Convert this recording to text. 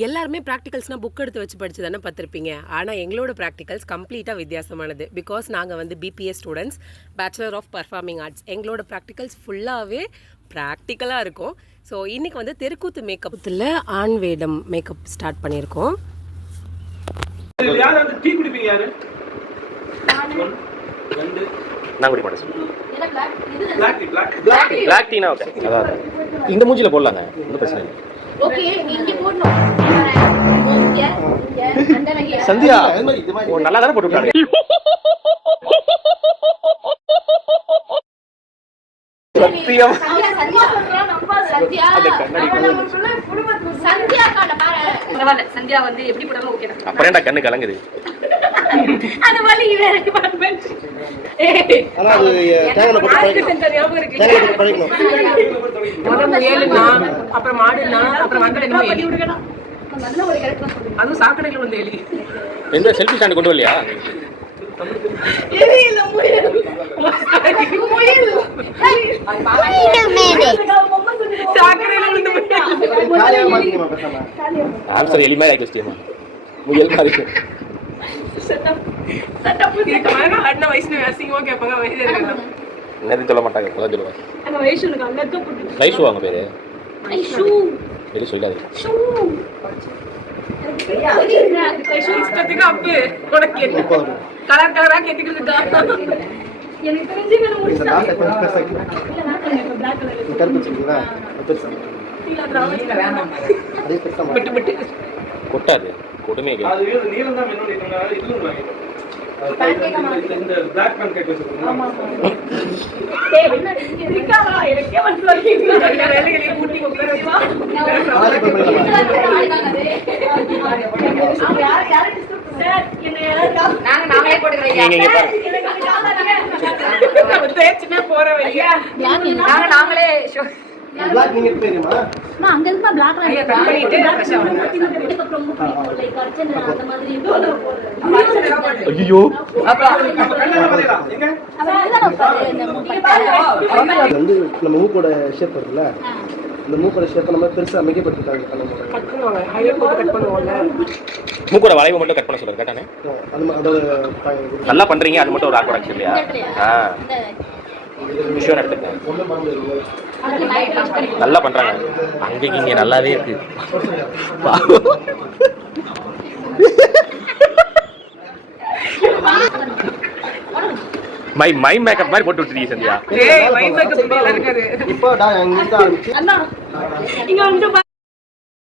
எல்லாருமே ப்ராக்டிகல்ஸ்னால் புக் எடுத்து வச்சு படிச்சு தானே பார்த்துருப்பீங்க. ஆனால் எங்களோட ப்ராக்டிகல்ஸ் கம்ப்ளீட்டாக வித்தியாசமானது. பிகாஸ் நாங்கள் வந்து BBA students, bachelor of performing arts. எங்களோட ப்ராக்டிகல்ஸ் ஃபுல்லாகவே ப்ராக்டிக்கலாக இருக்கும். ஸோ இன்றைக்கி வந்து தெருக்கூத்து மேக்கப்பில் ஆண் வேடம் மேக்கப் ஸ்டார்ட் பண்ணியிருக்கோம். இந்த மூஞ்சில போடலாங்க, ஒன்றும் பிரச்சனை இல்லை. சந்தியா நல்லா தானே போட்டுவிட்டாங்க. சத்தியம் சந்தியா வந்து எப்படி போடாம ஓகே தான். அப்புறம் ஏன்டா கண்ணு கலங்குது? அது வலி வேற டிபார்ட்மெண்ட். அப்புறம் மாடுனா அப்புறம் அதுவும் சாக்கடையில் வந்து எலி. எந்த செல்ஃபி ஸ்டாண்ட் கொண்டு வரலையா? ஆன்சர் எலி மாதிரி ஆக்கிஸ்டியமா முயல் மாதிரி. என்னது சொல்ல மாட்டாங்க, இப்பதான் சொல்லுவாங்க. லைஷு அவங்க பேரு பேரு சொல்லாது. கலர் கலரா கேட்டுக்கிட்டு எனக்கு தெரிஞ்சு கொட்டாது கொடுமை. நம்ம மூக்கோட ஷேப் இருக்குல்ல, இந்த மூக்கோட ஷேப்பை நம்ம பெருசா அமைக்கப்பட்டிருக்காங்க. மூக்கோட வளைவு மட்டும் கட் பண்ண சொல்லுங்க. கேட்டானே நல்லா பண்றீங்க, அது மட்டும் ஒரு ஆக்வர்ட் இல்லையா? விஷயம் எடுத்துக்கேன், நல்லா பண்றாங்க. அங்க இங்க நல்லாவே இருக்கு. மை மை மேக்கப் மாதிரி போட்டு விட்டுருக்கீங்க சந்தியா. ஏய் மை மேக்கப் நல்லா இருக்காது. இப்போ இங்க வந்து